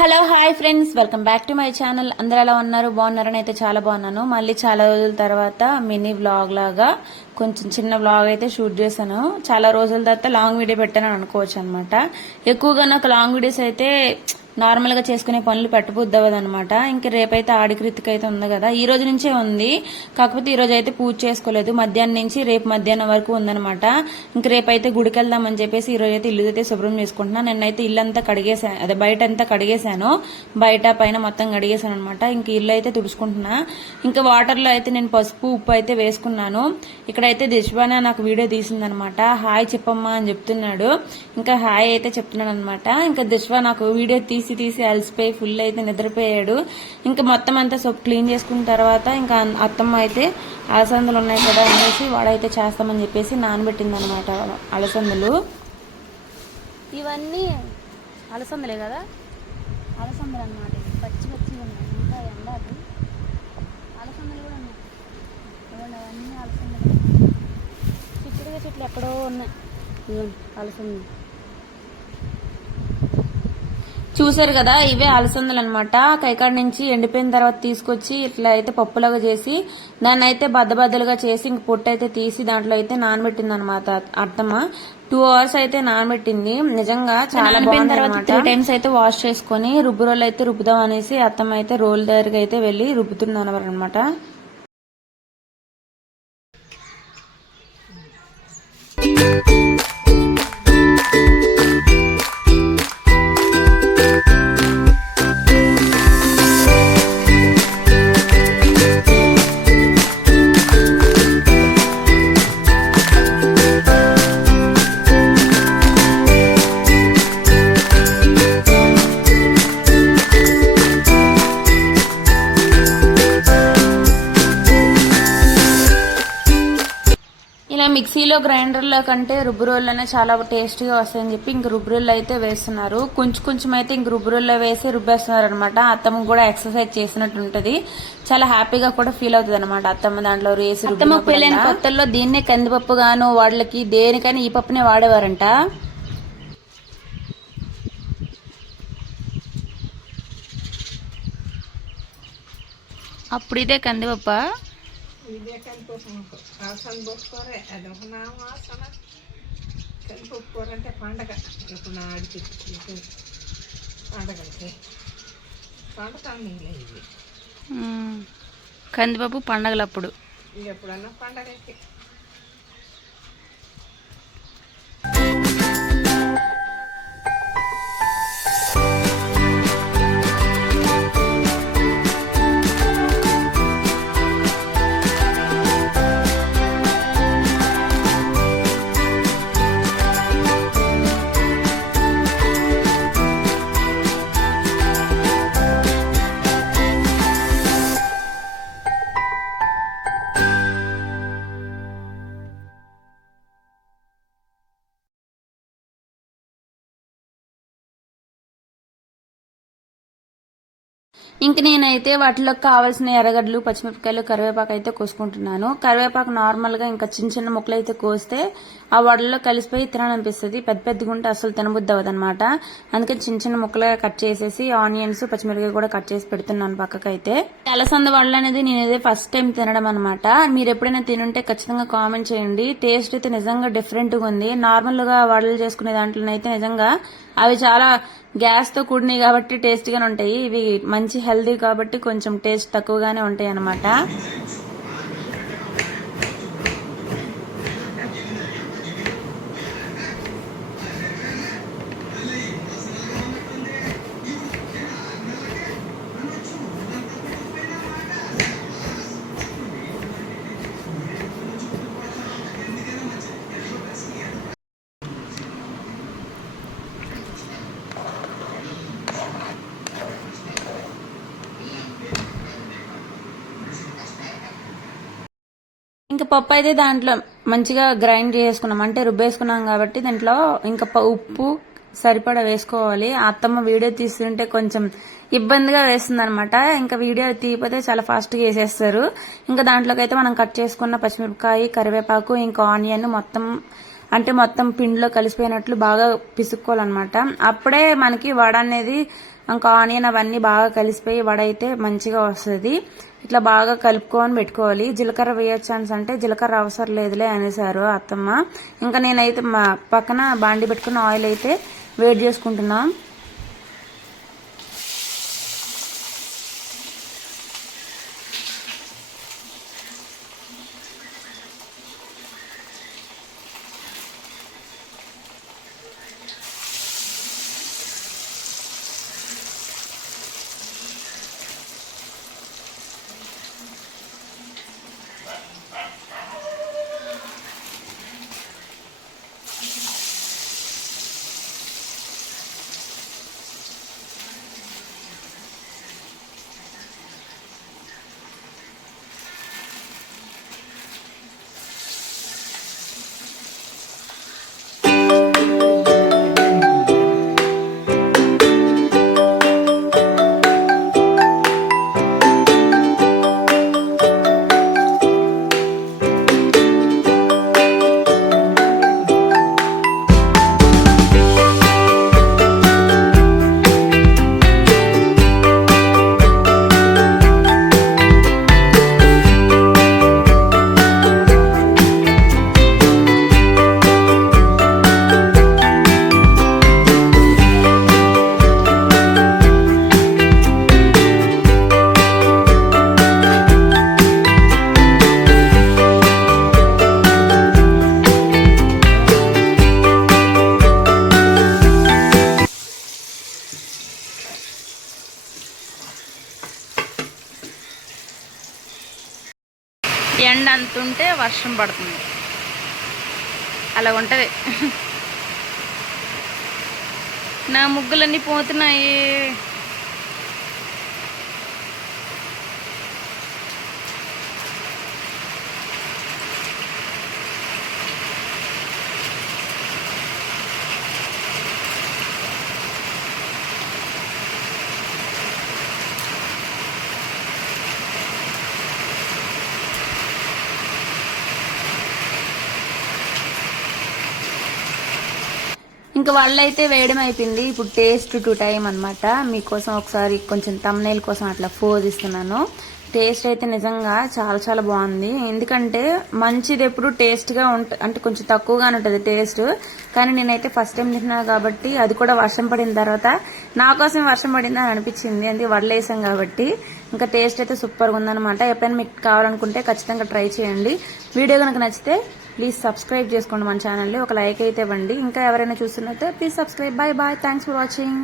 Hello hi friends, welcome back to my channel. అందరూ ఎలా ఉన్నారు? బాగున్నారని అయితే చాలా బాగున్నాను. మళ్ళీ చాలా రోజుల తర్వాత మినీ వ్లాగ్ లాగా కొంచెం చిన్న వ్లాగ్ అయితే షూట్ చేశాను. చాలా రోజుల తర్వాత లాంగ్ వీడియో పెట్టాను అనుకోవచ్చు అనమాట. ఎక్కువగా నాకు లాంగ్ వీడియోస్ అయితే నార్మల్ గా చేసుకునే పనులు పెట్టబుద్దవదు అనమాట. ఇంక రేపైతే ఆడికృతిక అయితే ఉంది కదా, ఈ రోజు నుంచే ఉంది. కాకపోతే ఈ రోజు అయితే పూజ చేసుకోలేదు. మధ్యాహ్నం నుంచి రేపు మధ్యాహ్నం వరకు ఉందనమాట. ఇంక రేపైతే గుడికి వెళ్దామని చెప్పేసి ఈ రోజు అయితే ఇల్లు అయితే శుభ్రం చేసుకుంటున్నా. నిన్నైతే ఇల్లంతా కడిగేసాను, అదే బయట అంతా కడిగేశాను, బయట పైన మొత్తం కడిగేశాను అనమాట. ఇంక ఇల్లు అయితే తుడుచుకుంటున్నా. ఇంకా వాటర్ లో అయితే నేను పసుపు ఉప్పు అయితే వేసుకున్నాను. ఇక్కడైతే దిశ్వాన నాకు వీడియో తీసిందనమాట. హాయ్ చెప్పమ్మా అని చెప్తున్నాడు. ఇంకా హాయ్ అయితే చెప్తున్నాడు అనమాట. ఇంకా దిశ్వా నాకు వీడియో తీసి అలసిపోయి ఫుల్ అయితే నిద్రపోయాడు. ఇంకా మొత్తం అంతా క్లీన్ చేసుకున్న తర్వాత ఇంకా అత్తమ్మ అయితే అలసందలు ఉన్నాయి కదా అనేసి వాడైతే చేస్తామని చెప్పేసి నానబెట్టింది అనమాట. అలసందలు ఇవన్నీ అలసందలే కదా, అలసందలు అనమాట. పచ్చి పచ్చిగా ఉన్నాయి, ఇంకా ఎండాలి. అలసందలు కూడా ఉన్నాయి, అవన్నీ అలసందలు. చిక్కుడుగా చెట్లు ఎక్కడో ఉన్నాయి, అలసందలు చూసారు కదా. ఇవే అలసందలు అనమాట. కైకాడ నుంచి ఎండిపోయిన తర్వాత తీసుకొచ్చి ఇట్లా అయితే పప్పులాగా చేసి దాన్ని అయితే బద్దలుగా చేసి ఇంక పొట్టు అయితే తీసి దాంట్లో అయితే నానబెట్టింది అనమాట అత్తమ్మ. 2 hours అయితే నానబెట్టింది. నిజంగా చాలా బాగుంది తర్వాత 3 times అయితే వాష్ చేసుకుని రుబ్బు రోల్ అయితే రుబ్బుదాం అనేసి అత్తమ్మ అయితే రోల్ దగ్గరికి అయితే వెళ్లి రుబ్బుతుంది అనమాట. మిక్సీలో గ్రైండర్లో కంటే రుబ్బురోల్లోనే చాలా టేస్టీగా వస్తాయని చెప్పి ఇంక రుబ్బురోల్లో అయితే వేస్తున్నారు. కొంచెం అయితే ఇంక రుబ్బురోల్లో వేసి రుబ్బేస్తున్నారు అనమాట. అత్తమ్మ కూడా ఎక్సర్సైజ్ చేసినట్టు ఉంటది, చాలా హ్యాపీగా కూడా ఫీల్ అవుతుంది అనమాట అత్తమ్మ దాంట్లో వేసి. అత్తమ్మ పెళ్ళైన కొత్తల్లో దీన్నే కందిపప్పు గాను వాళ్ళకి దేనికైనా ఈ పప్పునే వాడేవారంట. అప్పుడు ఇదే కందిపప్ప, ఇదే కందిపప్పు ఆసన పోసుకోరే. అదొక నా వాసన. కందిపప్పు కూర అంటే పండగ. ఇప్పుడు నా ఆడికి పండగలకి పండుగ ఇది కందిపప్పు పండగలప్పుడు, ఎప్పుడన్నా పండగకి. ఇంక నేనైతే వాటిలో కావాల్సిన ఎర్రగడ్డలు పచ్చిమిరపకాయలు కరివేపాకు అయితే కోసుకుంటున్నాను. కరివేపాకు నార్మల్ గా ఇంకా చిన్న ముక్కలు అయితే కోస్తే ఆ వడల్లో కలిసిపోయి తినాలనిపిస్తుంది. పెద్దగా ఉంటే అసలు తినబుద్ది అవ్వదు అనమాట. అందుకని చిన్న ముక్కలుగా కట్ చేసేసి ఆనియన్స్ పచ్చిమిరపకాయ కూడా కట్ చేసి పెడుతున్నాను పక్కకైతే. అలసంద వడలు అనేది నేనైతే ఫస్ట్ టైం తినడం అనమాట. మీరు ఎప్పుడైనా తినుంటే ఖచ్చితంగా కామెంట్ చేయండి. టేస్ట్ అయితే నిజంగా డిఫరెంట్ గా ఉంది. నార్మల్ గా వడలు చేసుకునే దాంట్లోనైతే నిజంగా అవి చాలా గ్యాస్ తో కూడినాయి కాబట్టి టేస్ట్ గానే ఉంటాయి. ఇవి మంచి హెల్దీ కాబట్టి కొంచెం టేస్ట్ తక్కువగానే ఉంటాయి అన్నమాట. ఇంకా పప్పు అయితే దాంట్లో మంచిగా గ్రైండ్ చేసుకున్నాం, అంటే రుబ్బేసుకున్నాం కాబట్టి దాంట్లో ఇంకా ఉప్పు సరిపడా వేసుకోవాలి. అత్తమ్మ వీడియో తీస్తుంటే కొంచెం ఇబ్బందిగా వేస్తుంది అనమాట. ఇంకా వీడియో తీయకపోతే చాలా ఫాస్ట్ గా వేసేస్తారు. ఇంకా దాంట్లోకి అయితే మనం కట్ చేసుకున్న పచ్చిమిరపకాయ కరివేపాకు ఇంకా ఆనియన్ మొత్తం పిండిలో కలిసిపోయినట్లు బాగా పిసుక్కోవాలన్నమాట. అప్పుడే మనకి వడ అనేది ఇంకా ఆనియన్ అవన్నీ బాగా కలిసిపోయి వడ అయితే మంచిగా వస్తుంది. ఇట్లా బాగా కలుపుకొని పెట్టుకోవాలి. జీలకర్ర వేయొచ్చు అంటే జీలకర్ర అవసరం లేదులే అనేసారు అత్తమ్మ. ఇంకా నేనైతే మా పక్కన బాండి పెట్టుకున్న ఆయిల్ అయితే వేడి చేసుకుంటున్నాం. ఎండ అంతుంటే వర్షం పడుతుంది, అలా ఉంటది. నా ముగ్గులన్నీ పోతున్నాయి. ఇంకా వాళ్ళైతే వేయడం అయిపోయింది. ఇప్పుడు టేస్ట్ టు టైం అనమాట. మీకోసం ఒకసారి కొంచెం తమ్నైల్ కోసం అట్లా ఫోజ్ ఇస్తున్నాను. టేస్ట్ అయితే నిజంగా చాలా చాలా బాగుంది. ఎందుకంటే మంచిది ఎప్పుడు టేస్ట్ గా అంటే కొంచెం తక్కువగానే ఉంటుంది టేస్ట్. కానీ నేనైతే ఫస్ట్ టైం తింటున్నాను కాబట్టి, అది కూడా వర్షం పడిన తర్వాత నా కోసం వర్షం పడింది అని అనిపించింది. అందుకే వడలు వేసాం కాబట్టి. ఇంకా టేస్ట్ అయితే సూపర్గా ఉందన్నమాట. ఎప్పుడైనా మీకు కావాలనుకుంటే ఖచ్చితంగా ట్రై చేయండి. వీడియో కనుక నచ్చితే ప్లీజ్ సబ్స్క్రైబ్ చేసుకోండి మన ఛానల్ని. ఒక లైక్ అయితే ఇవ్వండి. ఇంకా ఎవరైనా చూస్తున్నట్టే please subscribe. Bye bye. Thanks for watching.